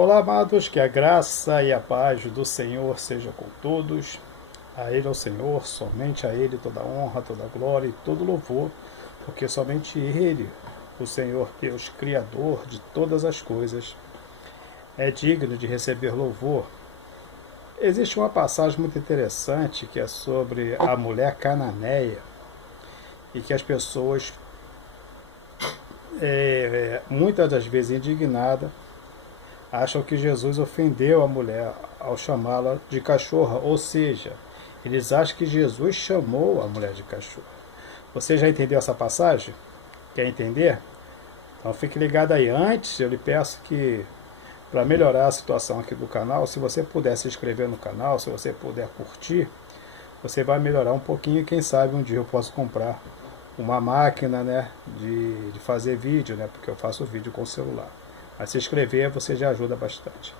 Olá, amados, que a graça e a paz do Senhor seja com todos. A Ele, ao Senhor, somente a Ele toda honra, toda glória e todo louvor, porque somente Ele, o Senhor Deus, Criador de todas as coisas, é digno de receber louvor. Existe uma passagem muito interessante que é sobre a mulher cananeia e que as pessoas, muitas das vezes indignadas, acham que Jesus ofendeu a mulher ao chamá-la de cachorra, ou seja, eles acham que Jesus chamou a mulher de cachorra. Você já entendeu essa passagem? Quer entender? Então fique ligado aí. Antes, eu lhe peço que, para melhorar a situação aqui do canal, se você puder se inscrever no canal, se você puder curtir, você vai melhorar um pouquinho. Quem sabe um dia eu posso comprar uma máquina, né, de fazer vídeo, né, porque eu faço vídeo com o celular. Mas se inscrever você já ajuda bastante.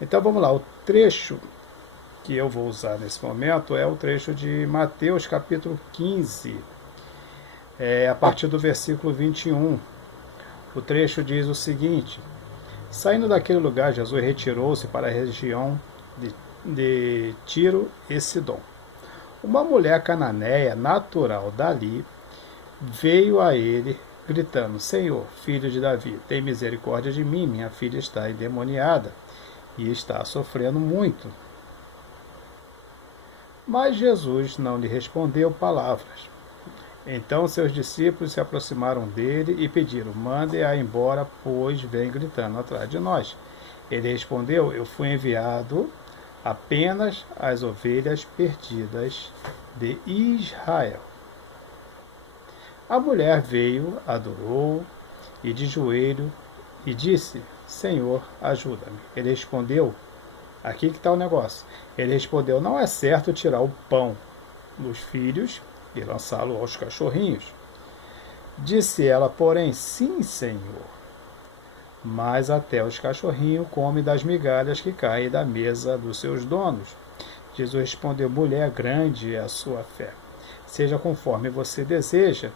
Então vamos lá, o trecho que eu vou usar nesse momento é o trecho de Mateus capítulo 15, a partir do versículo 21. O trecho diz o seguinte: saindo daquele lugar, Jesus retirou-se para a região de Tiro e Sidom. Uma mulher cananeia, natural dali, veio a ele, gritando: Senhor, filho de Davi, tem misericórdia de mim, minha filha está endemoniada e está sofrendo muito. Mas Jesus não lhe respondeu palavras. Então seus discípulos se aproximaram dele e pediram: mande-a embora, pois vem gritando atrás de nós. Ele respondeu: eu fui enviado apenas às ovelhas perdidas de Israel. A mulher veio, adorou e de joelho e disse: Senhor, ajuda-me. Ele respondeu: aqui que está o negócio. Ele respondeu: não é certo tirar o pão dos filhos e lançá-lo aos cachorrinhos. Disse ela, porém: sim, Senhor, mas até os cachorrinhos comem das migalhas que caem da mesa dos seus donos. Jesus respondeu: mulher, grande é a sua fé. Seja conforme você deseja.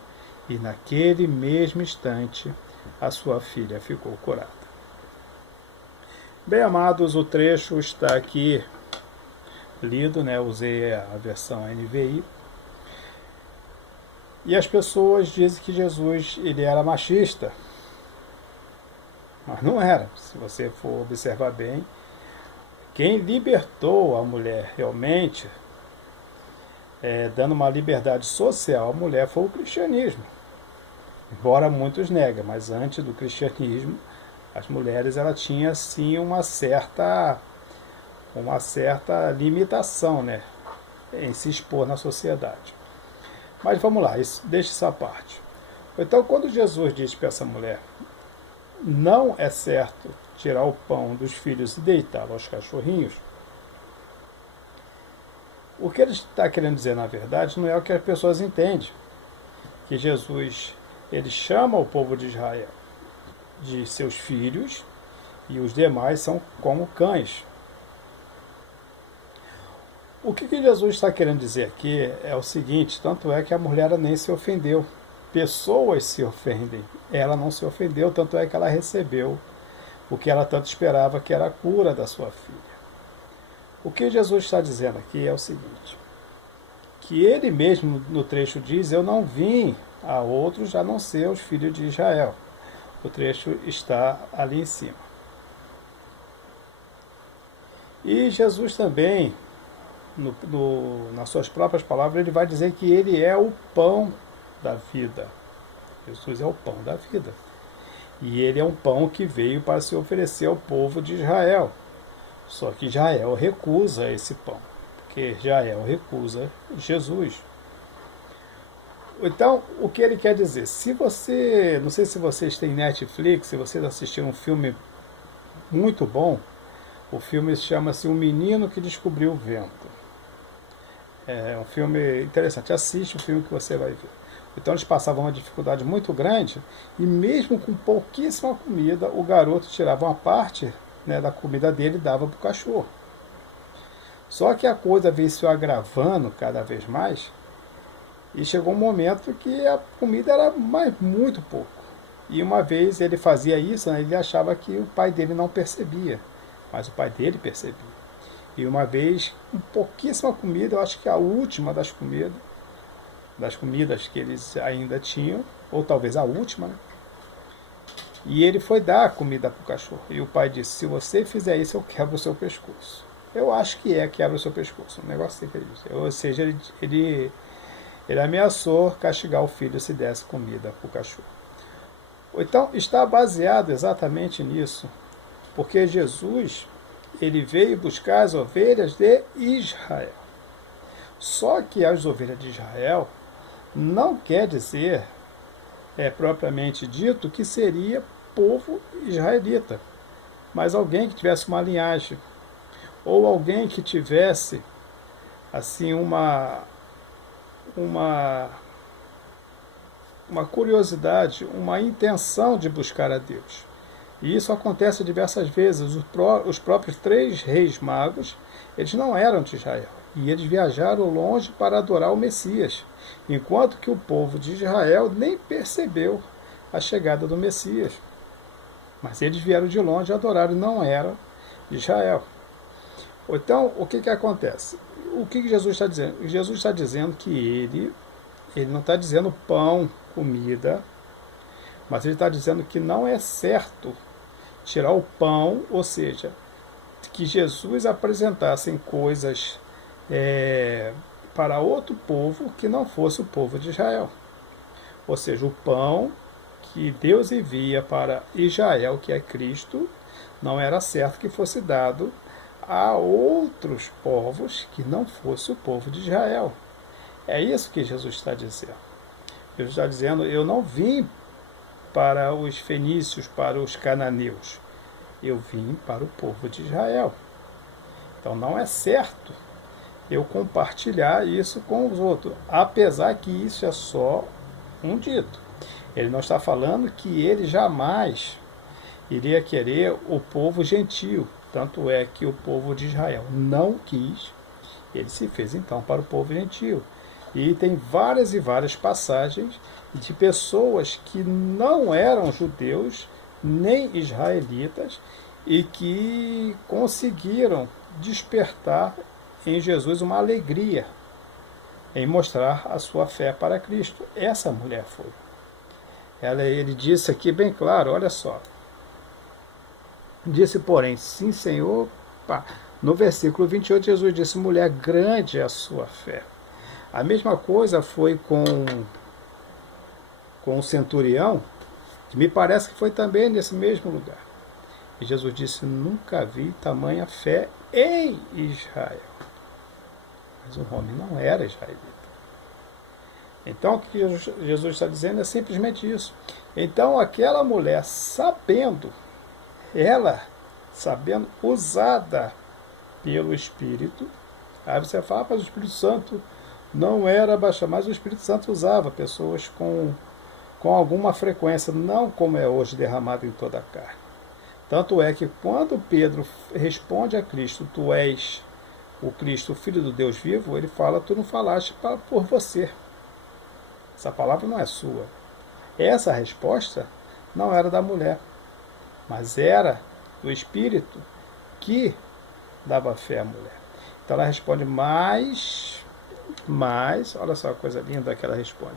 E naquele mesmo instante a sua filha ficou curada. Bem, amados, o trecho está aqui lido, né? Usei a versão NVI. E as pessoas dizem que Jesus ele era machista. Mas não era. Se você for observar bem, quem libertou a mulher realmente, dando uma liberdade social à mulher, foi o cristianismo. Embora muitos neguem, mas antes do cristianismo, as mulheres ela tinha sim uma certa limitação, né, em se expor na sociedade. Mas vamos lá, deixa essa parte. Então, quando Jesus diz para essa mulher: não é certo tirar o pão dos filhos e deitá-lo aos cachorrinhos, o que ele está querendo dizer, na verdade, não é o que as pessoas entendem. Que Jesus ele chama o povo de Israel de seus filhos e os demais são como cães. O que Jesus está querendo dizer aqui é o seguinte: tanto é que a mulher nem se ofendeu. Pessoas se ofendem, ela não se ofendeu, tanto é que ela recebeu o que ela tanto esperava, que era a cura da sua filha. O que Jesus está dizendo aqui é o seguinte: que ele mesmo no trecho diz: eu não vim a outros a não ser os filhos de Israel. O trecho está ali em cima. E Jesus também, nas suas próprias palavras, ele vai dizer que ele é o pão da vida. Jesus é o pão da vida. E ele é um pão que veio para se oferecer ao povo de Israel. Só que Israel recusa esse pão, porque Israel recusa Jesus. Então, o que ele quer dizer? Se você, não sei se vocês têm Netflix, se vocês assistiram um filme muito bom, o filme chama-se O Menino que Descobriu o Vento. É um filme interessante, assiste o filme que você vai ver. Então eles passavam uma dificuldade muito grande e mesmo com pouquíssima comida, o garoto tirava uma parte, né, da comida dele e dava para o cachorro. Só que a coisa veio se agravando cada vez mais e chegou um momento que a comida era muito pouco. E uma vez ele fazia isso, né, ele achava que o pai dele não percebia. mas o pai dele percebia. E uma vez, com pouquíssima comida, eu acho que a última das comidas que eles ainda tinham, ou talvez a última, né? E ele foi dar a comida para o cachorro. E o pai disse, se você fizer isso, eu quebro o seu pescoço. Eu acho que quebra o seu pescoço. Um negócio assim que ele disse. Ou seja, ele ameaçou castigar o filho se desse comida para o cachorro. Então, está baseado exatamente nisso. Porque Jesus, ele veio buscar as ovelhas de Israel. Só que as ovelhas de Israel não quer dizer, propriamente dito, que seria povo israelita, mas alguém que tivesse uma linhagem, ou alguém que tivesse assim uma curiosidade, uma intenção de buscar a Deus. E isso acontece diversas vezes. Os próprios 3 reis magos, eles não eram de Israel, e eles viajaram longe para adorar o Messias, enquanto que o povo de Israel nem percebeu a chegada do Messias. Mas eles vieram de longe e adoraram, e não eram de Israel. Então, o que acontece? O que Jesus está dizendo? Jesus está dizendo que ele não está dizendo pão, comida, mas ele está dizendo que não é certo tirar o pão, ou seja, que Jesus apresentasse coisas para outro povo que não fosse o povo de Israel. Ou seja, o pão que Deus envia para Israel, que é Cristo, não era certo que fosse dado a outros povos que não fosse o povo de Israel. É isso que Jesus está dizendo. Jesus está dizendo, eu não vim para os fenícios, para os cananeus. Eu vim para o povo de Israel. Então não é certo eu compartilhar isso com os outros, apesar que isso é só um dito. Ele não está falando que ele jamais iria querer o povo gentio. Tanto é que o povo de Israel não quis, ele se fez então para o povo gentio. E tem várias e várias passagens de pessoas que não eram judeus nem israelitas e que conseguiram despertar em Jesus uma alegria em mostrar a sua fé para Cristo. Essa mulher foi. Ele disse aqui bem claro, olha só. Disse, porém, sim, Senhor. No versículo 28, Jesus disse, mulher, grande é a sua fé. A mesma coisa foi com o centurião, que me parece que foi também nesse mesmo lugar. E Jesus disse, nunca vi tamanha fé em Israel. Mas o homem não era israelita. Então, o que Jesus está dizendo é simplesmente isso. Então, aquela mulher, sabendo, usada pelo Espírito, aí você fala, mas o Espírito Santo não era baixado, mas o Espírito Santo usava pessoas com alguma frequência, não como é hoje derramado em toda a carne. Tanto é que quando Pedro responde a Cristo, tu és o Cristo, o Filho do Deus vivo, ele fala, tu não falaste por você. Essa palavra não é sua. Essa resposta não era da mulher, mas era do Espírito que dava fé à mulher. Então ela responde, mas, olha só a coisa linda que ela responde.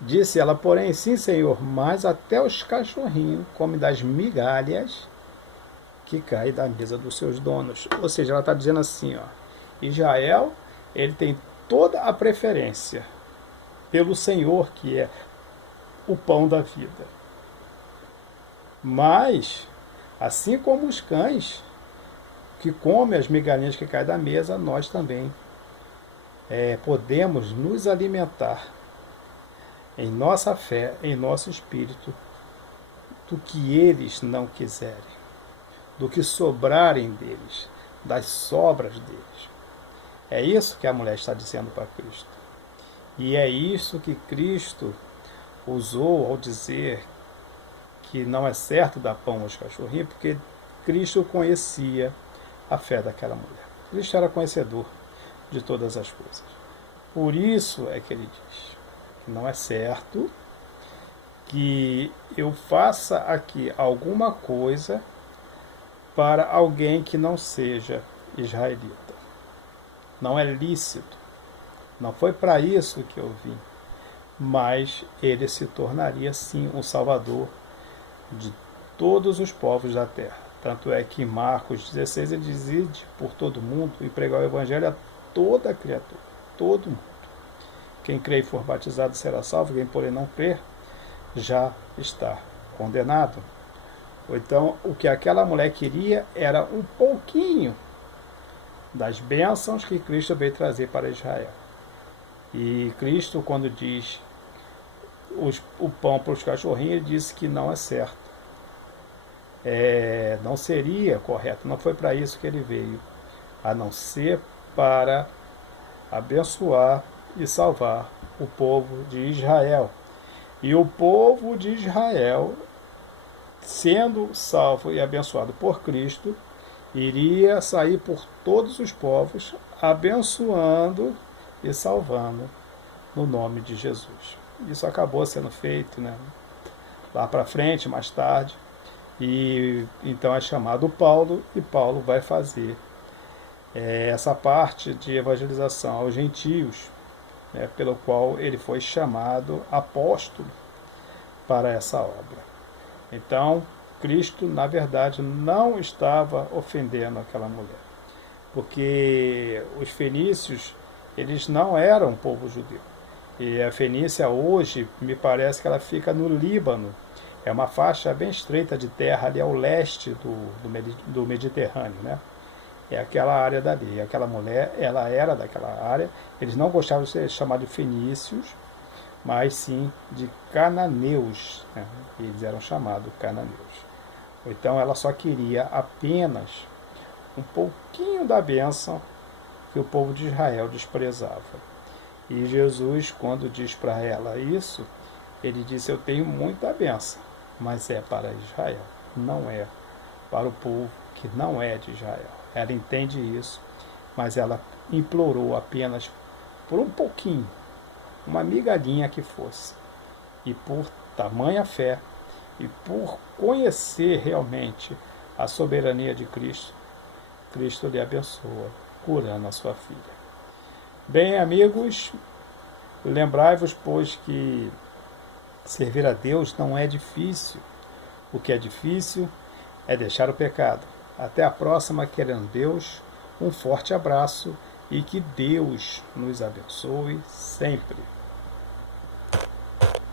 Disse ela, porém, sim, Senhor, mas até os cachorrinhos comem das migalhas que caem da mesa dos seus donos. Ou seja, ela está dizendo assim, ó, Israel, ele tem toda a preferência pelo Senhor, que é o pão da vida. Mas, assim como os cães que comem as migalhinhas que caem da mesa, nós também podemos nos alimentar em nossa fé, em nosso espírito, do que eles não quiserem, do que sobrarem deles, das sobras deles. É isso que a mulher está dizendo para Cristo. E é isso que Cristo usou ao dizer que não é certo dar pão aos cachorrinhos, porque Cristo conhecia a fé daquela mulher. Cristo era conhecedor de todas as coisas. Por isso é que ele diz que não é certo que eu faça aqui alguma coisa para alguém que não seja israelita. Não é lícito. Não foi para isso que eu vim. Mas ele se tornaria sim um salvador de todos os povos da terra. Tanto é que em Marcos 16 ele diz: ide por todo mundo e pregar o evangelho a toda criatura, todo mundo. Quem crê e for batizado será salvo, quem porém não crer já está condenado. Ou então, o que aquela mulher queria era um pouquinho das bênçãos que Cristo veio trazer para Israel. E Cristo, quando diz o pão para os cachorrinhos, ele disse que não é certo. Não seria correto, não foi para isso que ele veio, a não ser para abençoar e salvar o povo de Israel. E o povo de Israel, sendo salvo e abençoado por Cristo, iria sair por todos os povos, abençoando e salvando no nome de Jesus. Isso acabou sendo feito, né, lá para frente, mais tarde, e então é chamado Paulo, e Paulo vai fazer essa parte de evangelização aos gentios, pelo qual ele foi chamado apóstolo para essa obra. Então, Cristo, na verdade, não estava ofendendo aquela mulher, porque os fenícios, eles não eram povo judeu. E a Fenícia hoje, me parece que ela fica no Líbano. É uma faixa bem estreita de terra ali ao leste do Mediterrâneo, né? É aquela área dali. Aquela mulher, ela era daquela área. Eles não gostavam de ser chamados de fenícios, mas sim de cananeus, né? Eles eram chamados cananeus. Então ela só queria apenas um pouquinho da bênção que o povo de Israel desprezava. E Jesus, quando diz para ela isso, ele diz: eu tenho muita bênção, mas é para Israel, não é para o povo que não é de Israel. Ela entende isso, mas ela implorou apenas por um pouquinho, uma migalhinha que fosse. E por tamanha fé, e por conhecer realmente a soberania de Cristo, Cristo lhe abençoa, curando a sua filha. Bem, amigos, lembrai-vos, pois, que servir a Deus não é difícil. O que é difícil é deixar o pecado. Até a próxima, querendo Deus. Um forte abraço e que Deus nos abençoe sempre.